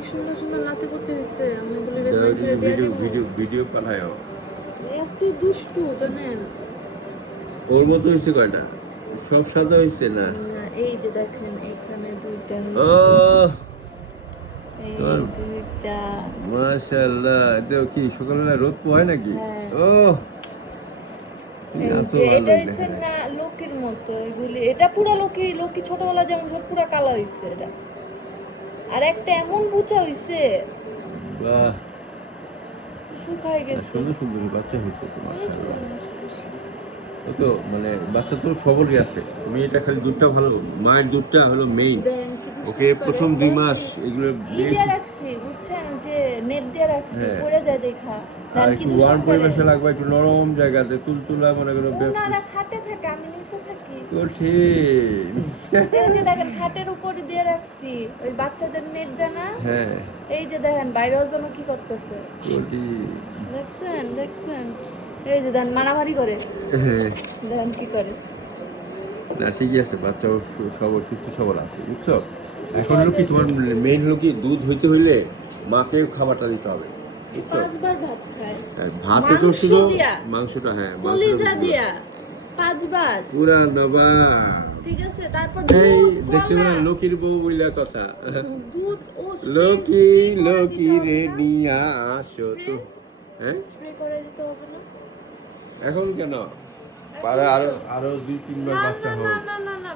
কি সুন্দর সুন্দর নাতি পুতি হয়েছে, আমি এগুলো মানুষের দিয়ে ভিডিও দিব। ভিডিও ভিডিও পাঠায় এত দুষ্টু জানেন। ওর মতো হয়েছে কয়টা? সব সাদা হয়েছে না? না, এই যে দেখেন এখানে দুইটা ও হয়েছে, এই তোর দুইটা। মাশাআল্লাহ, এটা কি সকালবেলা রোদ পোহায় নাকি? হ্যাঁ, ও এই এত যে ভালো এটা হইছে দেখে না। না লোকির মতো, এগুলি এটা পুরা লোকি, লোকি ছোটবেলা যেমন সব পুরা কালো হইছে এটা। আর একটা এমন বুচা হইছে, বাহ, শুকায় গেছে। সুন্দর সুন্দর বাচ্চা হয়েছে তো এই যে মাশাআল্লাহ। মাশাআল্লাহ। ও তো মানে বাচ্চা তো সবরই আছে, মেয়েটা খালি দুধটা ভালো, মায়ের দুধটা হলো মেইন। দেন কি ওকে দুষ্টামি করে, প্রথম 2 মাস দেখি এগুলো ই দিয়ে বেশি। রাখছি বুঝছেন, যে নেট দিয়ে রাখছি, হ্যাঁ, পড়ে যায় দেখা। আর দেন কি একটু ওয়ার্ম দুষ্টামি করে। পরিবেশে লাগবে, একটু নরম জায়গাতে তুলতুলা মনে করো ওনারা খাটে থাকে, আমি নিচে থাকি। করছি। এই যে দেখেন খাটের উপর দিয়ে রাখছি, ওই বাচ্চাদের নেট দেয় না। হ্যাঁ এই যে দেখেন বাইরের জন্য কি করতেছে, করছি। দেখছেন দেখছেন। এই যে দেন মারামারি করে, হ্যাঁ, দেখেন কি করে। না ঠিকই আছে, বাচ্চা সবল সুস্থ সবল আছে বুঝছো। এখন হলো কি তোমার মেইন হলো কি দুধ হইতে হইলে মাকে খাবারটা দিতে হবে বুঝছো। 5 বার ভাত খায়, আর ভাতে তো মাংস শুধু দিয়া, মাংসটা, হ্যাঁ কলিজা দিয়া 5 বার। পুরা নবা। ঠিক আছে, তারপর এই দুধ, দেখতে কলা, পেলাম লকির বউ বইলা কথা। দুধ ও লকি লকি স্প্রে রে নিয়া আসো তো। হ্যাঁ, স্প্রে করে দিতে হবে না? এখন কেন? পারে আরো আরো 2-3 বার না বাচ্চা না না হোক। না না না,